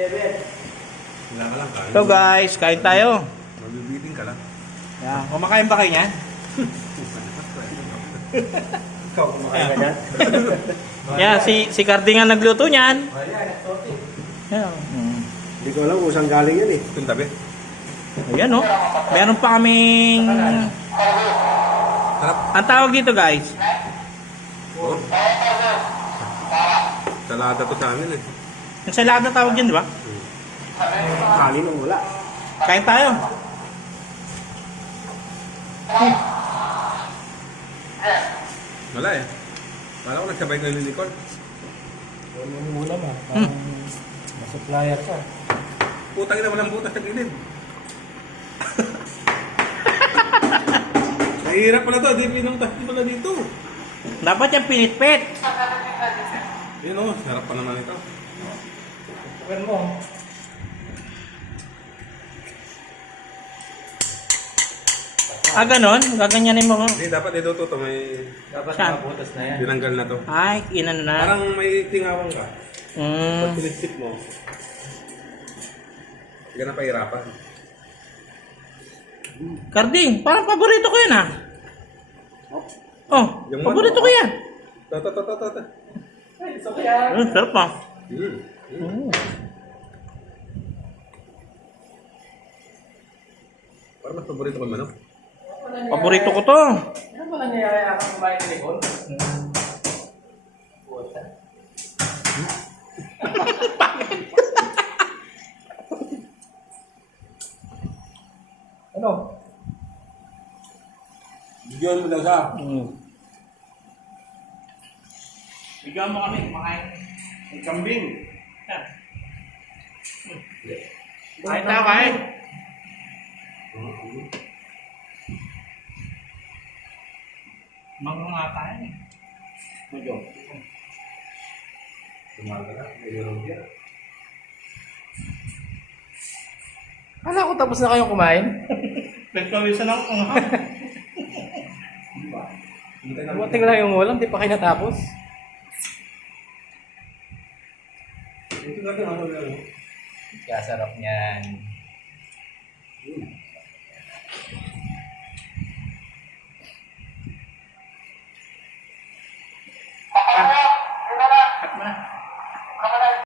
Wala ka lang, kain. So guys, kain tayo. Mabibiting ka lang. Yan. Kumakain ba kayo niyan? Ikaw, kumakain ka dyan? Yan, si Cardi nga nagluto niyan. Yan. Hindi ko alam kung saan galing yan eh. Itong tabi. Ayan oh. Meron pa kaming... Sarap. Ang tawag dito guys. Oh. Salada to sa amin eh. Yung salada tawag yun, di ba? Kanin ang wala. Kain tayo. Wala eh. Kala ko nagsabay kayo ni Nicole. Mula ba? Parang supplier ka. Putang ina, walang butas sa gilid. Nahihirap pala to, di pinungtas di pala dito. Dapat yung pinitpit. Yun o, sarap pa naman ito. Tukan mo. Ah, ganon? Gaganyanin mo. Hindi, dapat ito to, may Dapat Saan? nakabutas na yan. binanggal na to. Ay, inan na. Parang may tingawang ka. Pag Mm. sinipsip mo, hindi ka na pahirapan. Carding, parang paborito ko yan ah. Oh, Yung paborito ano? ko yan. Ta. Sarap ah. Parang mas paborito ko yung manok. Paborito ko to. Ano ba nangyayari ako kumain ni Nicole? Puta. Ano? Bigyan mo daw siya. Bigyan mo kami, kumakain. Ang kambing. Kain tayo, kain. Mango nga tayo eh. Medyo. Tumaga na. Medyo yan. Kala ko tapos na kayong kumain. Nagpawisan ako kung ha. Buting lang yung ulam, di pa kayo natapos. Ito natin ano lang. Kasarap niyan.